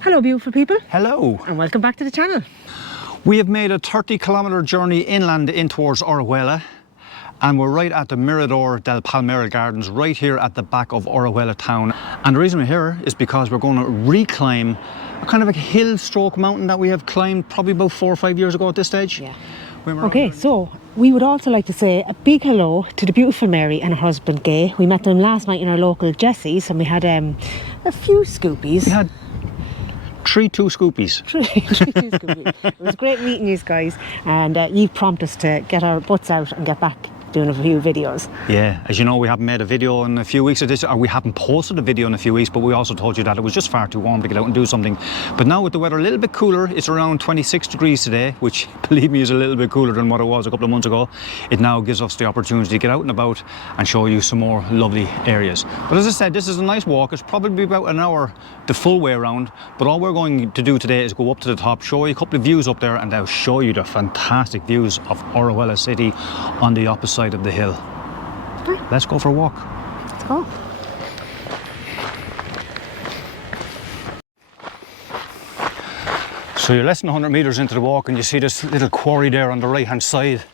Hello beautiful people. Hello. And welcome back to the channel. We have made a 30-kilometre journey inland in towards Orihuela, and we're right at the Mirador del Palmera Gardens, right here at the back of Orihuela town. And the reason we're here is because we're going to reclimb a kind of a hill stroke mountain that we have climbed probably about 4 or 5 years ago at this stage. Yeah. Okay, so we would also like to say a big hello to the beautiful Mary and her husband Gay. We met them last night in our local Jessie's and we had a few scoopies. We had three scoopies. Three scoopies. It was great meeting you guys, and you prompted us to get our butts out and get back doing a few videos. Yeah, as you know, we haven't made a video in a few weeks of this, or we haven't posted a video in a few weeks, but we also told you that it was just far too warm to get out and do something. But now with the weather a little bit cooler, it's around 26 degrees today, which believe me is a little bit cooler than what it was a couple of months ago. It now gives us the opportunity to get out and about and show you some more lovely areas. But as I said, this is a nice walk. It's probably about an hour the full way around, but all we're going to do today is go up to the top, show you a couple of views up there, and I'll show you the fantastic views of Orihuela city on the opposite side of the hill. Let's go for a walk. Let's go. So you're less than 100 metres into the walk and you see this little quarry there on the right hand side.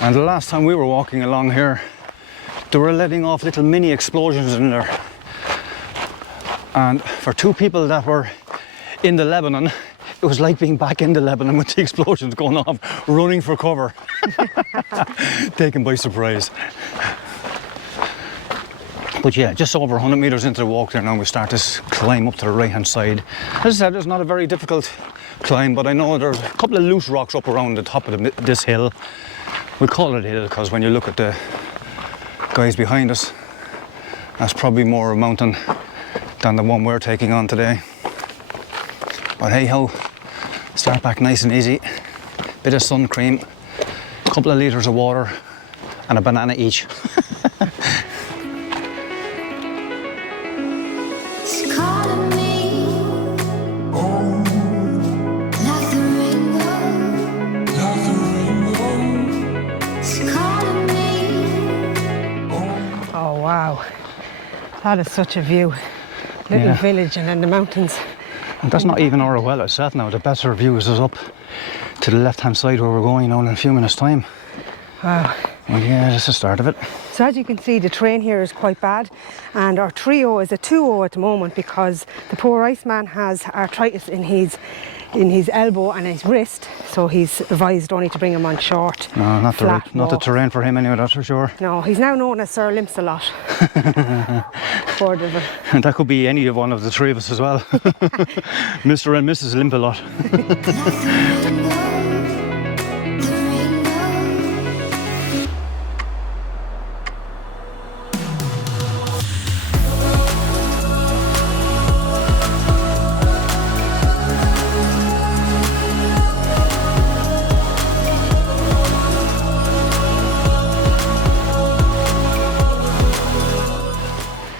And the last time we were walking along here, they were letting off little mini explosions in there. And for two people that were in the Lebanon, it was like being back in the Lebanon with the explosions going off, running for cover. Taken by surprise. But yeah, just over 100 metres into the walk there now, we start this climb up to the right hand side. As I said, it's not a very difficult climb, but I know there's a couple of loose rocks up around the top of this hill. We call it a hill because when you look at the guys behind us, that's probably more a mountain than the one we're taking on today. But hey ho, start back nice and easy. Bit of sun cream, a couple of litres of water, and a banana each. Oh wow, that is such a view. Little village and then the mountains. And that's not even Orihuela itself now. The better view is up to the left hand side where we're going now in a few minutes time. Wow. And yeah, that's the start of it. So as you can see, the terrain here is quite bad, and our trio is a 2-0 at the moment because the poor Iceman has arthritis in his elbow and his wrist, so he's advised only to bring him on short. No, not the terrain for him anyway, that's for sure. No, he's now known as Sir Limps-a-Lot. And that could be any of one of the three of us as well. Mr. and Mrs. Limp-a-Lot.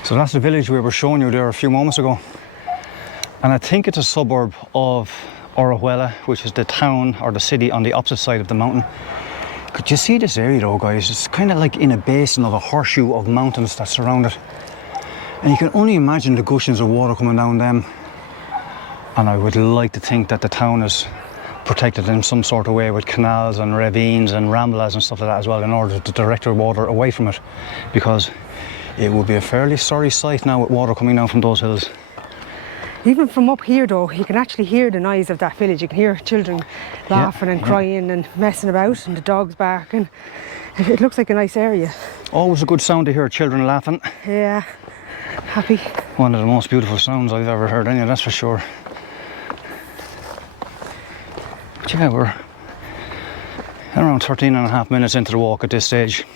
So that's the village we were showing you there a few moments ago. And I think it's a suburb of Orihuela, which is the town or the city on the opposite side of the mountain. Could you see this area though, guys? It's kind of like in a basin of a horseshoe of mountains that surround it. And you can only imagine the gushes of water coming down them. And I would like to think that the town is protected in some sort of way with canals and ravines and ramblas and stuff like that as well, in order to direct the water away from it, because it would be a fairly sorry sight now with water coming down from those hills. Even from up here though, you can actually hear the noise of that village. You can hear children laughing and crying and messing about, and the dogs barking. It looks like a nice area. Always a good sound to hear children laughing. Yeah, happy. One of the most beautiful sounds I've ever heard, that's for sure. But yeah, we're around 13.5 minutes into the walk at this stage.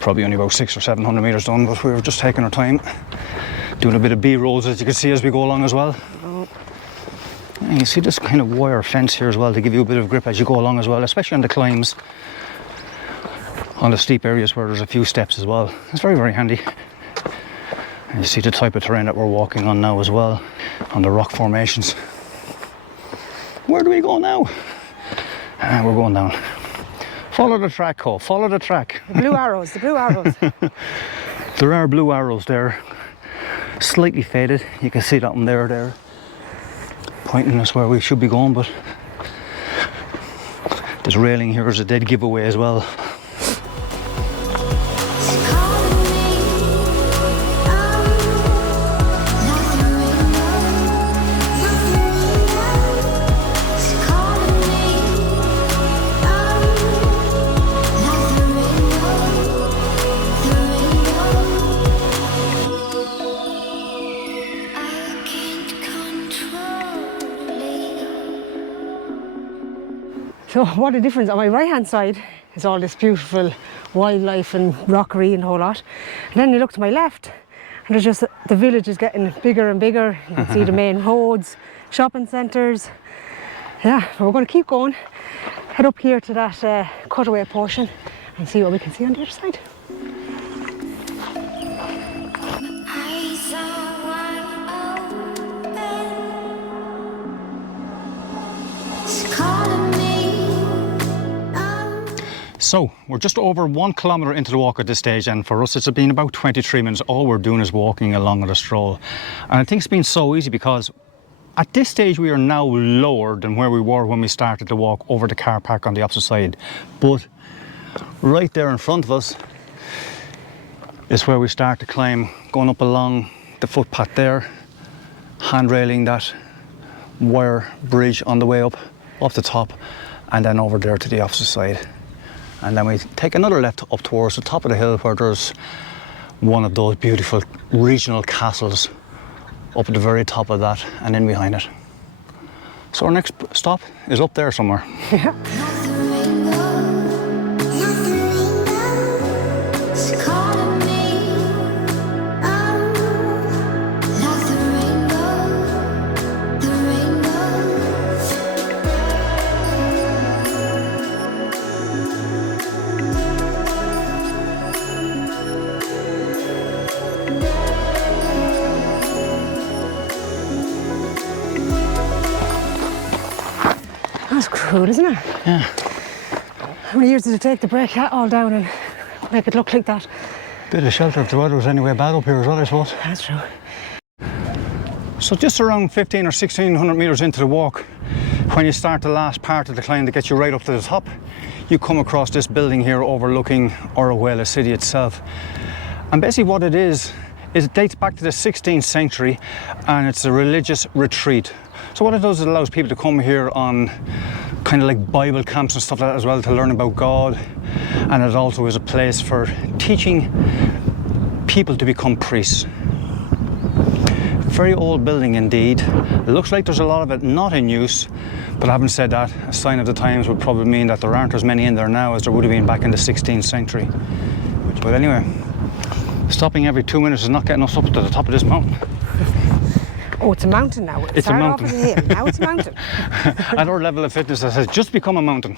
Probably only about 600 or 700 metres done, but we were just taking our time, doing a bit of B-rolls as you can see as we go along as well. Oh. And you see this kind of wire fence here as well to give you a bit of grip as you go along as well, especially on the climbs, on the steep areas where there's a few steps as well. It's very, very handy. And you see the type of terrain that we're walking on now as well, on the rock formations. Where do we go now? We're going down. Follow the track, Cole. Follow the track. The blue arrows, the blue arrows. There are blue arrows there, slightly faded. You can see that one there. pointing us where we should be going, but this railing here is a dead giveaway as well. So what a difference. On my right hand side is all this beautiful wildlife and rockery and a whole lot. And then you look to my left and there's just the village is getting bigger and bigger. You can see the main roads, shopping centres. Yeah, but we're going to keep going, head up here to that cutaway portion and see what we can see on the other side. So we're just over 1 kilometre into the walk at this stage, and for us it's been about 23 minutes. All we're doing is walking along at a stroll, and I think it's been so easy because at this stage we are now lower than where we were when we started the walk over the car park on the opposite side. But right there in front of us is where we start to climb, going up along the footpath there, handrailing that wire bridge on the way up off the top, and then over there to the opposite side. And then we take another left up towards the top of the hill where there's one of those beautiful regional castles up at the very top of that and in behind it. So our next stop is up there somewhere. Yeah. That's cool, isn't it? Yeah. How many years did it take to break that all down and make it look like that? Bit of shelter if the weather was anyway bad up here as well, I suppose. That's true. So just around 15 or 1600 metres into the walk, when you start the last part of the climb that gets you right up to the top, you come across this building here overlooking Orihuela city itself. And basically what it is it dates back to the 16th century and it's a religious retreat. So what it does is it allows people to come here on kind of like Bible camps and stuff like that as well to learn about God. And it also is a place for teaching people to become priests. Very old building indeed. It looks like there's a lot of it not in use, but having said that, a sign of the times would probably mean that there aren't as many in there now as there would have been back in the 16th century. But anyway, stopping every 2 minutes is not getting us up to the top of this mountain. Oh, it's a mountain now. It's a mountain. Off as a hill. Now it's a mountain. At our level of fitness, it has just become a mountain.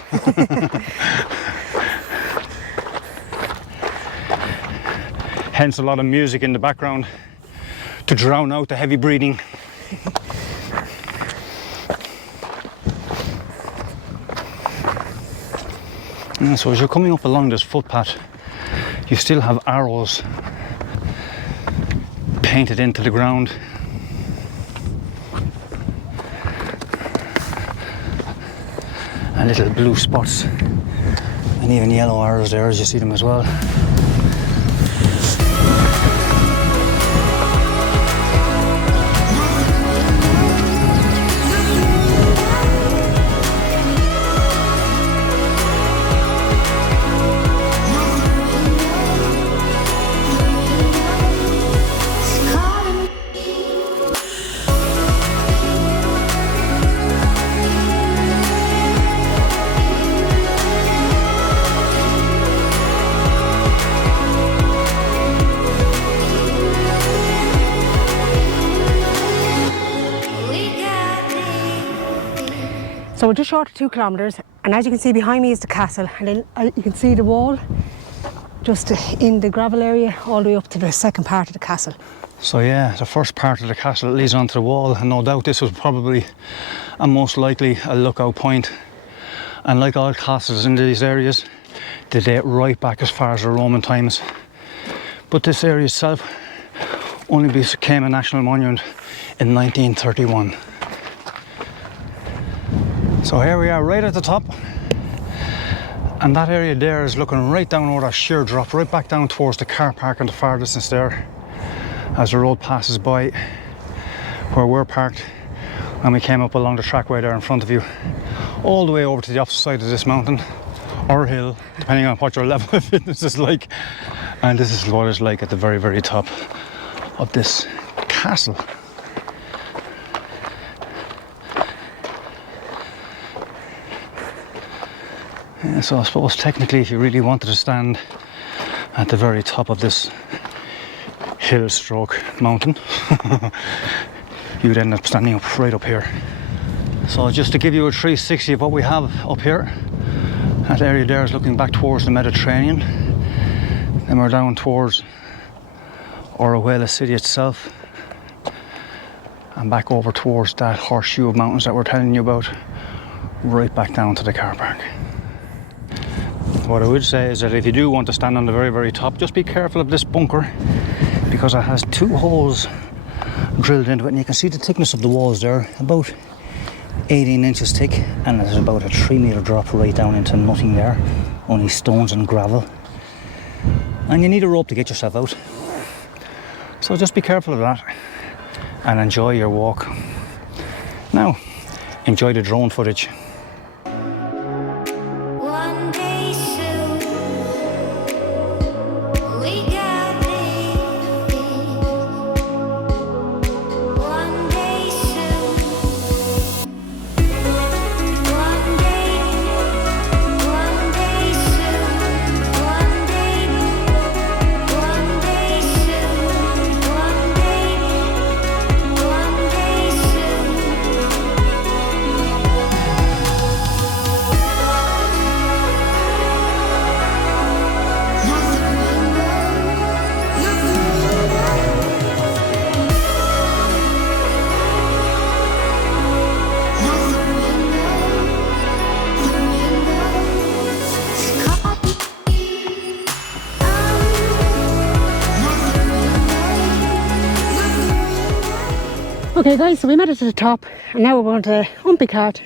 Hence a lot of music in the background to drown out the heavy breathing. And so as you're coming up along this footpath, you still have arrows painted into the ground. And little blue spots and even yellow arrows there as you see them as well. So we're just short of 2 kilometres, and as you can see behind me is the castle, and then you can see the wall just in the gravel area all the way up to the second part of the castle. So yeah, the first part of the castle leads onto the wall, and no doubt this was probably and most likely a lookout point. And like all castles in these areas, they date right back as far as the Roman times. But this area itself only became a national monument in 1931. So here we are right at the top, and that area there is looking right down over that sheer drop, right back down towards the car park in the far distance there, as the road passes by where we're parked, and we came up along the trackway there in front of you, all the way over to the opposite side of this mountain, or hill, depending on what your level of fitness is like. And this is what it's like at the very, very top of this castle. Yeah, so I suppose technically if you really wanted to stand at the very top of this hill stroke mountain, you'd end up standing up right up here. So just to give you a 360 of what we have up here, that area there is looking back towards the Mediterranean. Then we're down towards Orihuela city itself, and back over towards that horseshoe of mountains that we're telling you about, right back down to the car park. What I would say is that if you do want to stand on the very, very top, just be careful of this bunker, because it has 2 holes drilled into it, and you can see the thickness of the walls there, about 18 inches thick, and there's about a 3-meter drop right down into nothing there, only stones and gravel, and you need a rope to get yourself out. So just be careful of that and enjoy your walk. Now, enjoy the drone footage. Okay guys, so we made it to the top, and now we're going to Umpy cart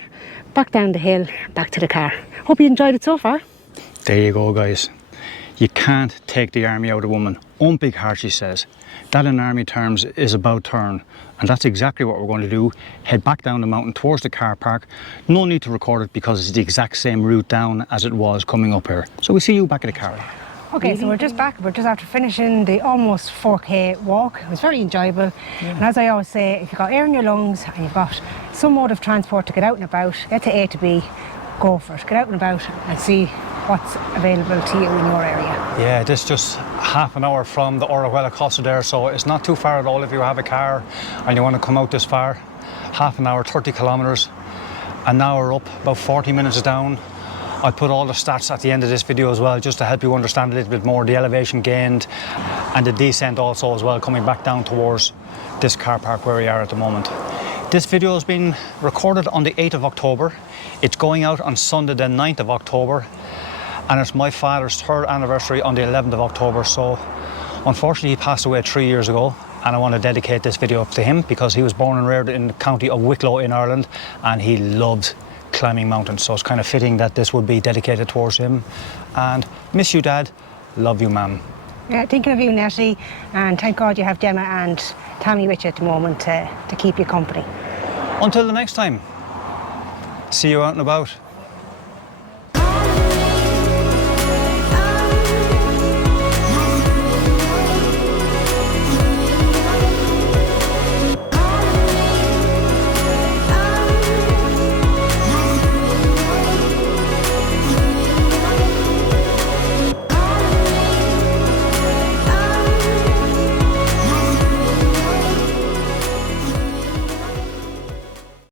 back down the hill, back to the car. Hope you enjoyed it so far. There you go guys. You can't take the army out of a woman. Umpy cart, she says. That in army terms is about turn. And that's exactly what we're going to do. Head back down the mountain towards the car park. No need to record it because it's the exact same route down as it was coming up here. So we see you back at the car. Okay, so we're just back. We're just after finishing the almost 4K walk. It was very enjoyable. Yeah. And as I always say, if you've got air in your lungs and you've got some mode of transport to get out and about, get to A to B, go for it. Get out and about and see what's available to you in your area. Yeah, this is just half an hour from the Orihuela Costa there, so it's not too far at all if you have a car and you want to come out this far. Half an hour, 30 kilometres. An hour up, about 40 minutes down. I put all the stats at the end of this video as well, just to help you understand a little bit more the elevation gained and the descent also as well, coming back down towards this car park where we are at the moment. This video has been recorded on the 8th of October. It's going out on Sunday the 9th of October, and it's my father's 3rd anniversary on the 11th of October. So unfortunately he passed away 3 years ago, and I want to dedicate this video up to him because he was born and reared in the county of Wicklow in Ireland, and he loved climbing mountains, so it's kind of fitting that this would be dedicated towards him. And miss you, Dad. Love you, Mum. Yeah, thinking of you, Nettie, and thank God you have Gemma and Tammy with you at the moment to keep you company. Until the next time, see you out and about.